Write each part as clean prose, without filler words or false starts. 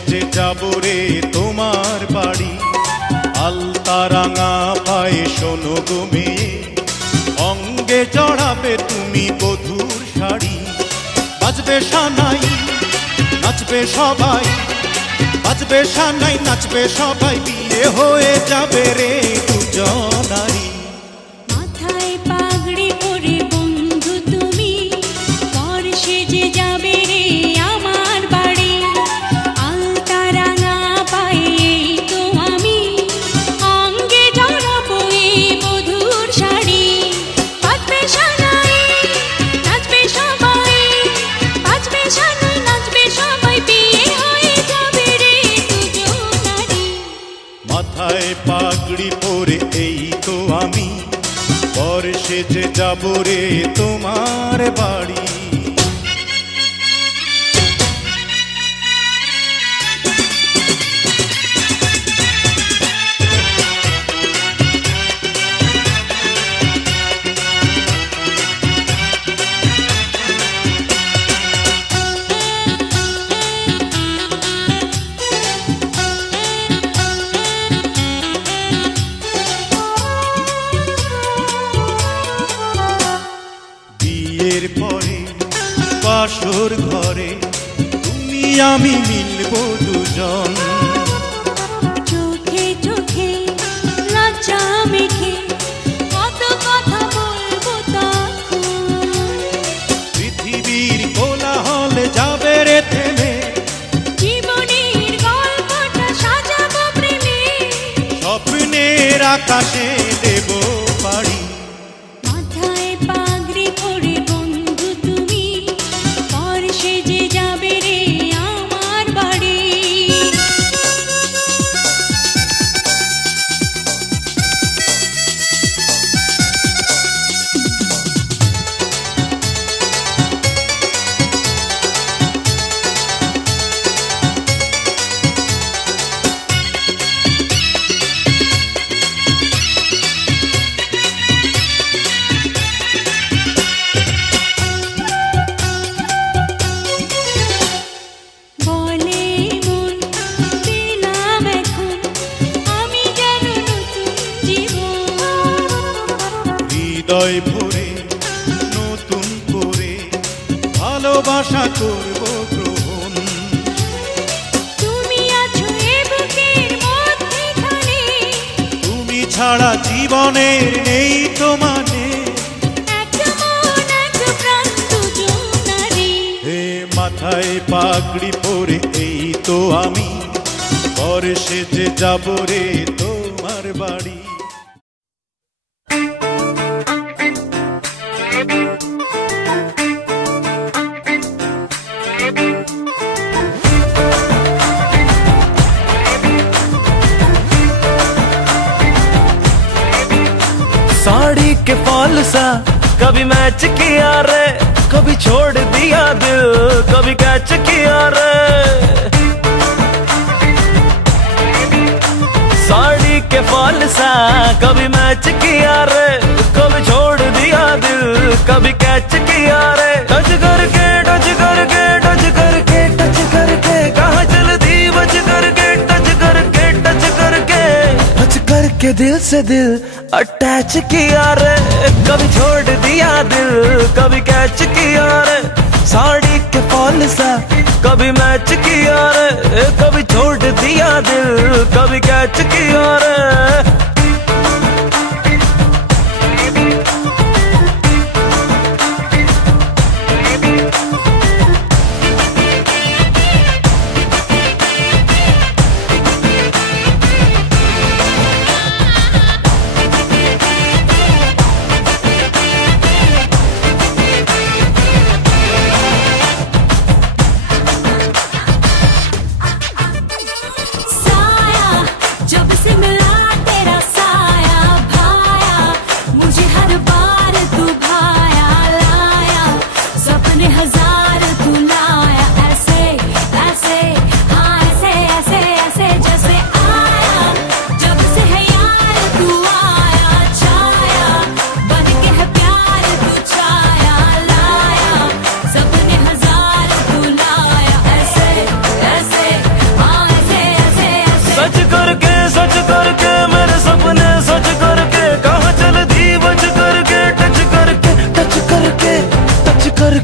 সেজে যাব রে তোমার বাড়ি। আলতা রাঙা পায়ে শোনো গো মেয়ে, অঙ্গে জড়াবে তুমি বধূর শাড়ি। বাজবে সানাই নাচবে সবাই, বাজবে সানাই নাচবে সবাই, বিয়ে হয়ে যাবে রে দুজনারই। মাথায় পাগড়ি পরে বন্ধু তুমি, পর সেজে যাবে রে আমার বাড়ি। আলতা রাঙা পায়ে তো আমি, অঙ্গে জড়াবো এই বধূর শাড়ি। বাজবে সানাই নাচবে সবাই, বাজবে সানাই নাচবে সবাই, বিয়ে হয়ে যাবে রে দুজনারই। মাথায় পাগড়ি পরে এই তো আমি, পর সেজে যাব রে তোমার বাড়ি। বিয়ের পরে বাসর ঘরে তুমি আমি মিলবো দুজন। চোখে চোখে লজ্জা মেখে কত কথা বলবো তখন। পৃথিবীর কোলাহল যাবে রে থেমে, জীবনের গল্পটা সাজাবো প্রেমে, স্বপ্নের আকাশে দেব পাড়ি। মাথায় পাগড়ি পরে বন্ধু তুমি, পর সেজে যাবে রে আমার বাড়ি। বলে মন পেলাম এখন আমি যেন নতুন জীবন। হৃদয় ভরে নতুন করে ভালোবাসা করব গ্রহণ। তুমি আছো এ বুকের মধ্যেখানে, তুমি ছাড়া জীবনের নেই তো মানে। একটা মন এক প্রাণ দুজনারই। হে মাথায় পাগড়ি পরে এই তো আমি, পর সেজে যাব রে তোমার বাড়ি। साड़ी के फॉल सा कभी मैच किया रे, कभी छोड़ दिया दिल, कभी कैच किया रे। साड़ी के फॉल सा कभी मैच किया रे, कभी छोड़ दिया दिल, कभी कैच किया रे। टच करके टच करके टच करके टच करके कहाँ चलती बच करके टच करके टच करके टच करके दिल से दिल अटैच किया रे। कभी छोड़ दिया दिल, कभी कैच किया रे। साड़ी के फॉल सा कभी मैच किया रे, कभी छोड़ दिया दिल, कभी कैच किया रे। साया जब से मिला तेरा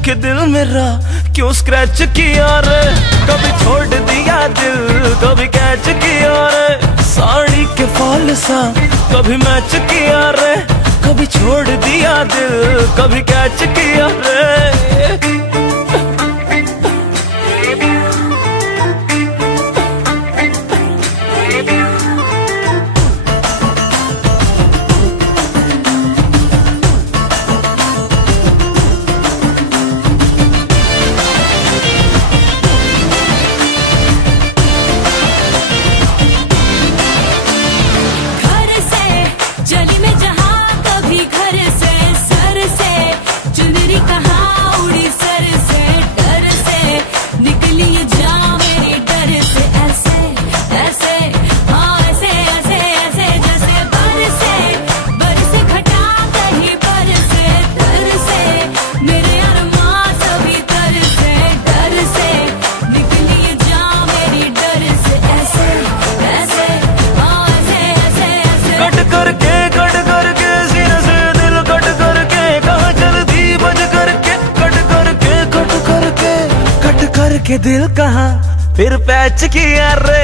कि दिल मेरा क्यों स्क्रैच किया रे, कभी छोड़ दिया दिल कभी कैच किया रे, साड़ी के फॉल सा कभी मैच किया रे, कभी छोड़ दिया दिल कभी कैच किया रे। जली में जहाँ कभी घर से सर से चुनरी कहाँ उड़ी सर से डर से निकली ये जान मेरी डर से ऐसे ऐसे हाँ ऐसे ऐसे ऐसे जैसे बरसे घटा कहीं पर से तर से मेरे अरमां सभी तर से डर से निकली ये जान मेरी डर से ऐसे ऐसे हाँ ऐसे ऐसे ऐसे कट करके सीने से दिल कट करके कहाँ चलती बज करके कट करके दिल कहाँ फिर पैच किया रे,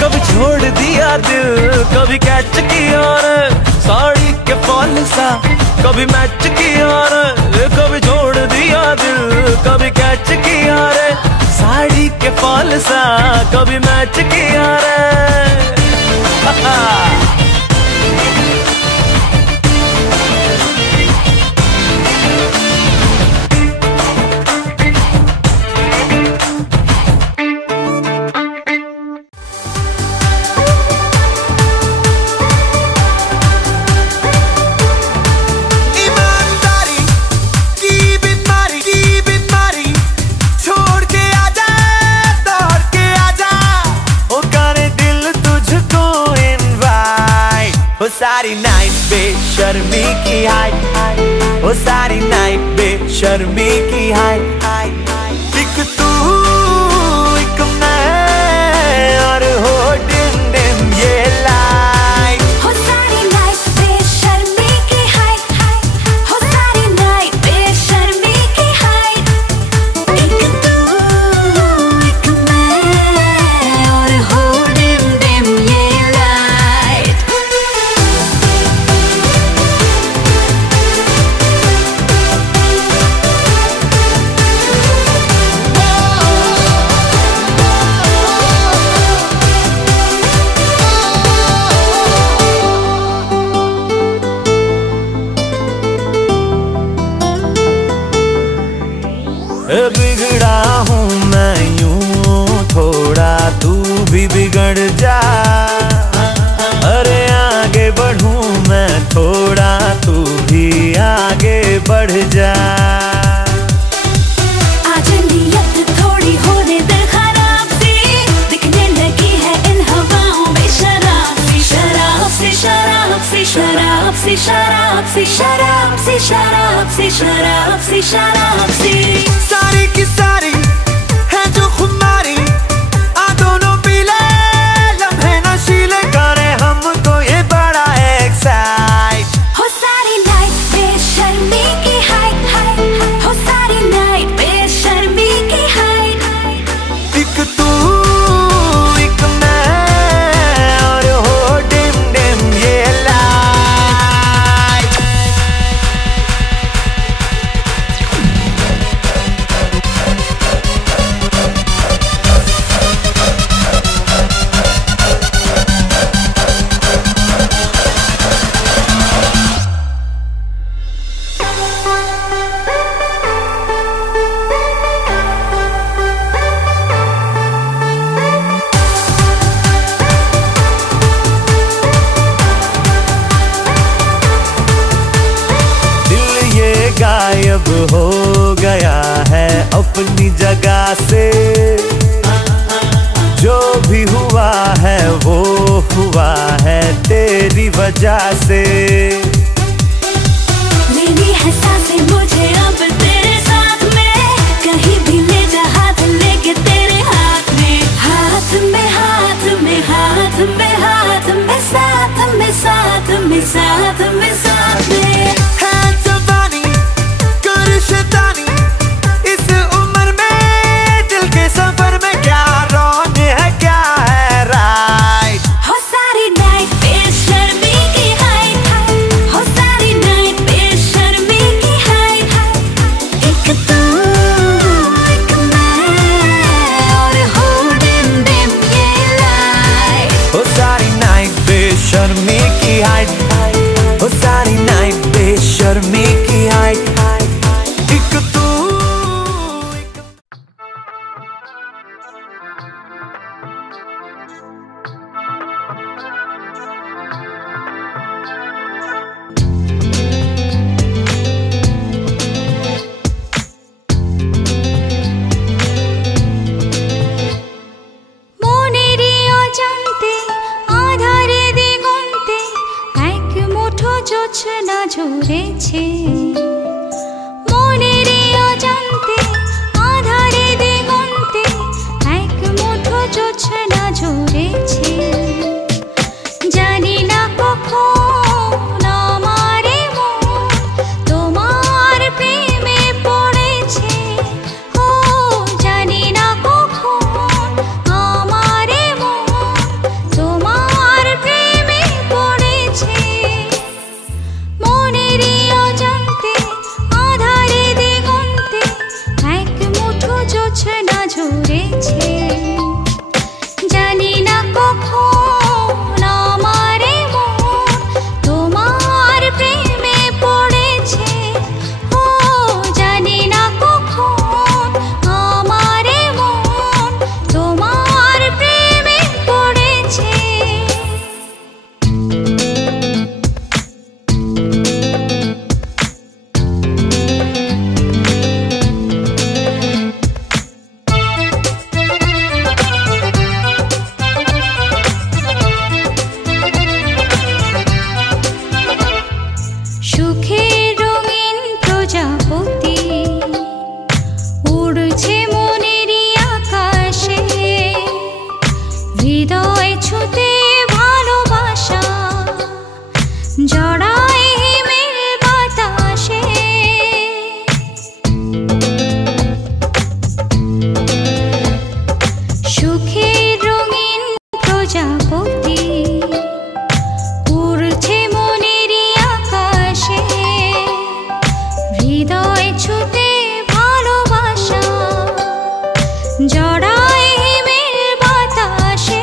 कभी छोड़ दिया दिल कभी कैच किया रे, साड़ी के फॉल सा कभी मैच किया रे, कभी छोड़ दिया दिल कभी कैच किया रे, साड़ी के फॉल सा कभी मैच किया रे। सारी नाइट बेशर्मी की हाइट, ओ सारी नाइट बेशर्मी की हाइट, एक तू एक मैं और हो डिम डिम ये लाइट, हो सारी नाइट बेशर्मी की हाइट, हो सारी नाइट बेशर्मी की हाइट, एक तू एक मैं और हो डिम डिम ये लाइट। बिगड़ा हूँ मैं यूं थोड़ा, तू भी बिगड़ जा, अरे आगे बढ़ूं मैं थोड़ा, तू भी आगे बढ़ जा। आज नियत थोड़ी होने दे खराब सी, दिखने लगी है इन हवाओं में शराब सी, शराब सी शराब सी शराब सी शराब सी शराब सी शराब सी शराब सी शराब सी सारी की सारी है जो खुमारी, आ दोनों पीले लम्हे नशीले करे हमको ये बड़ा एक्साइट। हो सारी नाइट बेशर्मी की हाइट, हो सारी नाइट बेशर्मी की हाइट, एक तू एक मैं और हो डिम डिम ये लाइट। गायब हो गया है अपनी जगह से, जो भी हुआ है वो हुआ है तेरी वजह से। लेनी है सांसें मुझे अब तेरे साथ में, कहीं भी ले जा हाथ लेके तेरे हाथ में, हाथ में हाथ में हाथ में हाथ में साथ में साथ में साथ में साथ में। है जवानी कर शैतानी মনেরই অজান্তে আধারে দিগন্তে এক মুঠো জোছনা ঝরেছে। জানি না কখন আমারে মন তোমার প্রেমে পড়েছে। ও জানি না কখন আমারে মন তোমার প্রেমে পড়েছে। মনেরই অজান্তে আধারে দিগন্তে এক মুঠো জোছনা ঝরেছে। জানি না কখন আমারে মন তোমার প্রেমে পড়েছে। ও জানি না কখন আমারে মন তোমার প্রেমে পড়েছে। সুখের রঙিন প্রজাপতি উড়ছে মনেরই আকাশে। হৃদয় ছুঁতে ভালোবাসা জড়ায় হিমেল বাতাসে। সুখের রঙিন প্রজাপতি উড়ছে মনেরই আকাশে। হৃদয় ছুঁতে ভালোবাসা জড়ায় হিমেল বাতাসে।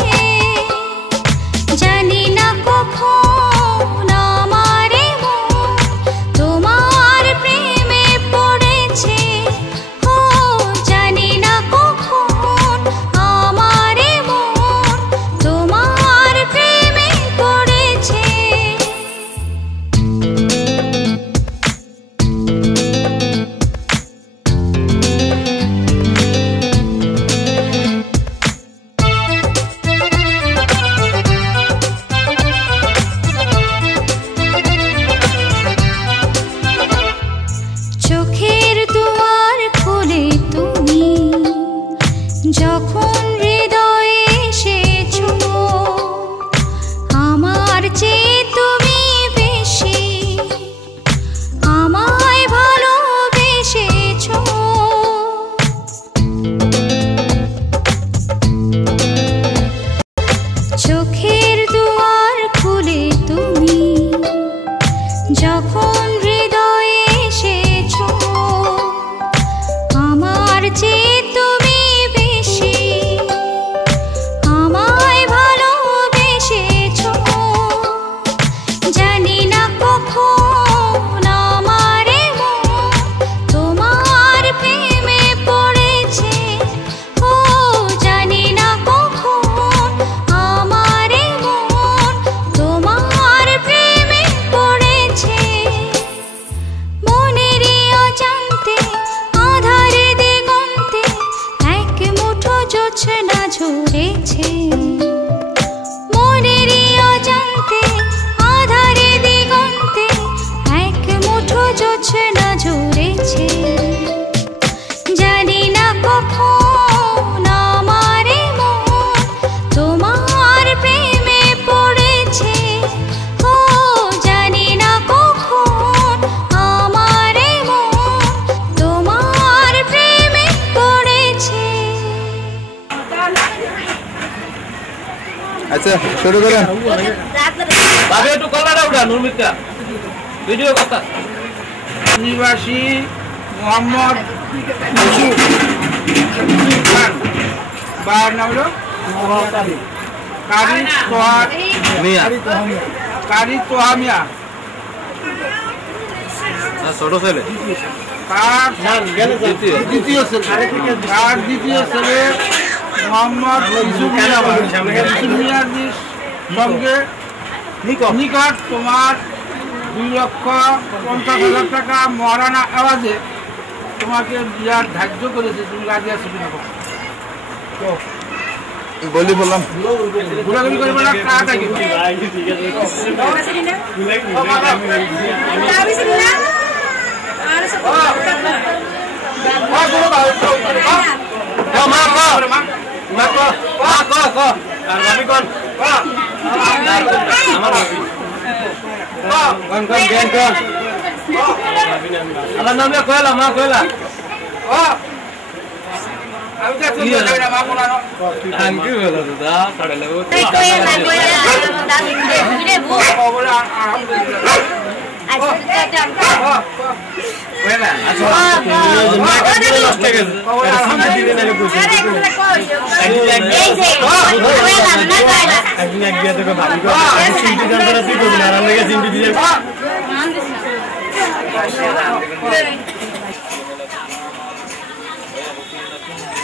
জানি না কখন আমারে মন তোমার প্রেমে পড়েছে। ও জানি না কখন আমারে মন তোমার প্রেমে পড়েছে। চোখের দুয়ার খুলে তুমি যখন হৃদয়ে এসেছো। আমার চেয়ে তুমি বেশি আমায় ভালোবেসেছো। চোখের দুয়ার খুলে তুমি যখন হৃদয়ে এসেছো। আমার চেয়ে তুমি বেশি আমায় ভালোবেসেছো। জানি না কখন আমারে মন তোমার প্রেমে পড়েছে। ও জানি না কখন আমারে মন তোমার প্রেমে পড়েছে। মনেরই অজান্তে আধারে দিগন্তে এক মুঠো জোছনা ঝরেছে। মনেরই অজান্তে আধারে দিগন্তে এক মুঠো জোছনা ঝরেছে। জানি না কখন আমারে মন তোমার প্রেমে পড়েছে। ও জানি না কখন আমারে মন তোমার প্রেমে পড়েছে। আচ্ছা শুরু করেন। ভাবে একটু কলাটা উঠা নুরমিতা ভিডিও কথা। নিবাসী মোহাম্মদ ইউসুফ খান, বাবার নাম হলো কারি তোহা মিয়া। ছোট ছেলে তার দ্বিতীয় ছেলে মোহাম্মদ ইউসুফ মিয়ার সঙ্গে নিকট তোমার 2,50,000 টাকা মহারানা আওয়াজে তোমাকে বিয়ার ধার্য করেছে। তুমি রাজি আছো কিনা বলি বললাম ঘোরাঘুরি করে বলা কাটা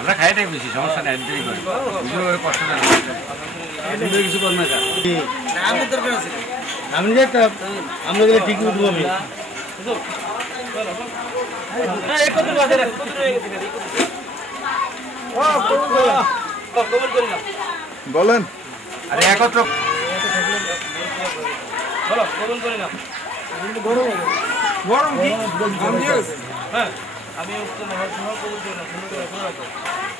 আমরা খাইটাই বেশি সমস্যা নেই কষ্ট কিছু করবে আমি যেতাম আমরা গেলে ঠিক উঠবো আমি বলেন আরে একত্র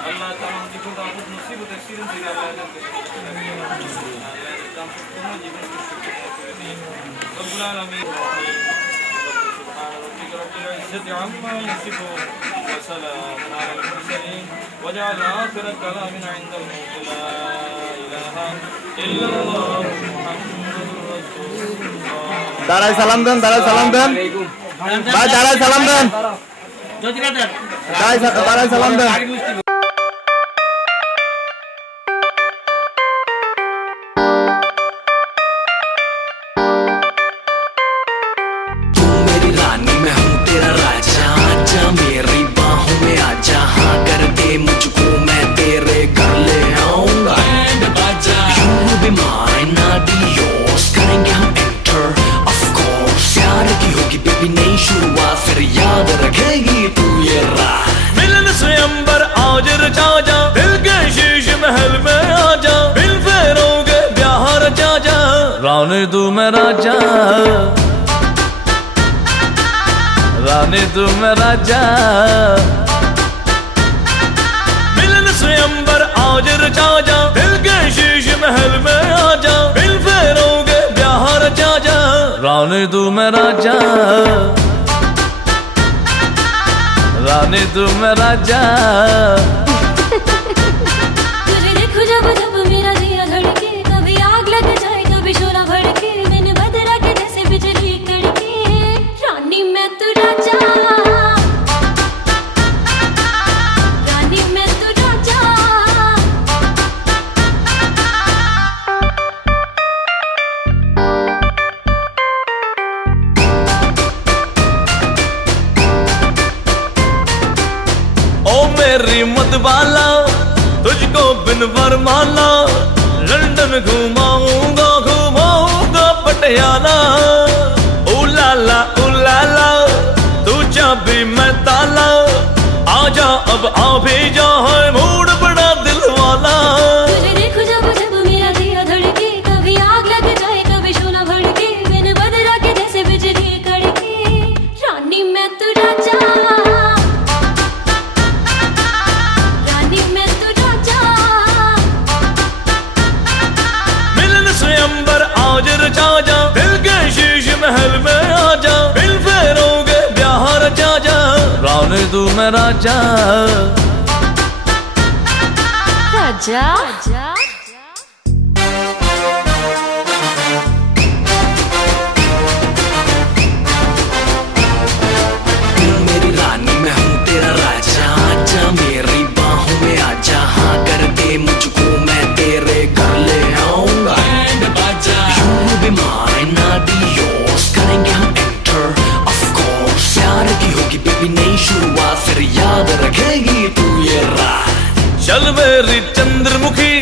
Allah tamam dikkat atıp nasip tefsirin ziyaretle Rabbul alamin Subhan rabbika rabbil izzati amma yasifun wa salamun alal mursalin wa ja'alna akhira kalamina 'inda al-maut la ilaha illallah Muhammadur rasulullah দাঁড়ায় সালাম দেন ভাই দাঁড়ায় সালাম দেন দাঁড়ায় সালাম দেন रानी तू मेरा जा रानी तू मेरा जा मिलन स्वयंवर आज रचा जा दिल के शीश महल में आ जा बिल फेरोगे ब्याह रचा जा रानी तू मेरा जा रानी तू मेरा जा तुझे देखो जब जब मेरा दिया धड़के कभी आग लग जाए कभी शोला भड़के दिन बदरा के जैसे बिजली कड़के रानी मैं तू राजा रानी मैं तू राजा ओ मेरी मतवाला तुझको बिन वरमाला लंदन घुमाऊंगा पटियाला उलाला तू चाबी मैं ताला आजा अब आ भी जा है मूड बड़ा दिल वाला मैं राजा राजा मेरी रानी मैं हूँ तेरा राजा, आजा मेरी बाहों में आजा, हाँ कर दे मुझको मैं तेरे घर ले आऊंगा। You will be mine, I'll be yours, करेंगे हम enter, of course। प्यार की होगी बेबी नई शुरुआत, फिर याद रखेगी तू ये रात। चल मेरी चंद्रमुखी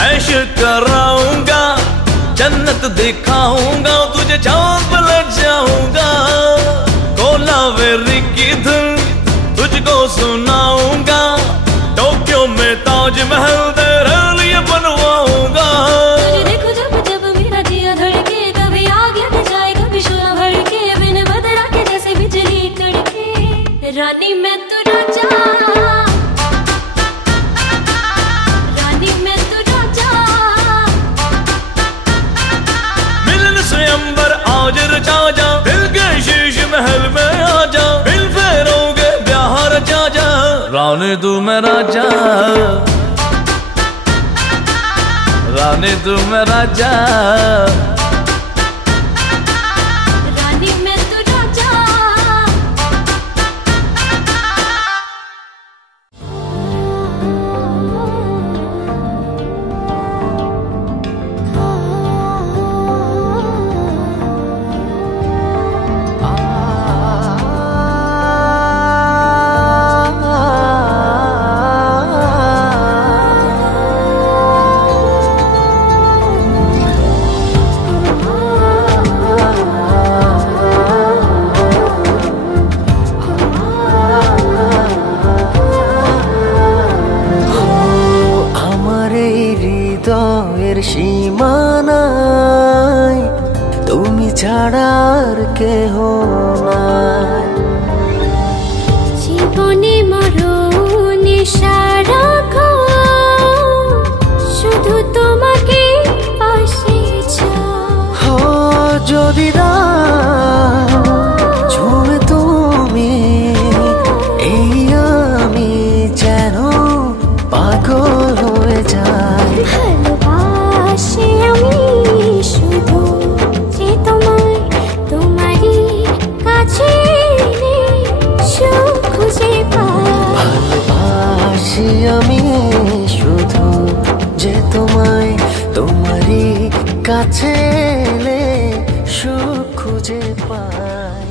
ऐश कराऊंगा, जन्नत दिखाऊंगा तुझे, चाँद पे लग जाऊंगा। कोलावेरी की धुन तुझको सुनाऊंगा, टोक्यो में ताजमहल तेरे लिए बनवाऊंगा। तुझे देखो जब जब मेरा दिया धड़के, कभी आग लग जाए कभी शोला भड़के, बिन बदला के जैसे बिजली कड़के। रानी मैं तू राजा, रानी मैं तू राजा। मिलन से अंबर आज रचा जा, दिल के शीश महल में आजा, दिल फेरोगे ब्याह रचा जा। रानी तू मैं राजा, रानी तू मैं राजा। रानी मैं तू राजा। সীমানায় তুমি ছাড়া আর কেহ নাই, জীবনে মরণে সারাক্ষণ শুধু তোমাকে পাশে চাই। যদি ছুঁয়ে তুমি এই আমি যেন পাগল হয়ে যাই। ভালোবাসি আমি শুধু যে তোমায়, তোমারই কাছে সুখ খুঁজে পাই। ভালোবাসি আমি শুধু যে তোমায়, তোমারই কাছে এলে সুখ খুঁজে পাই।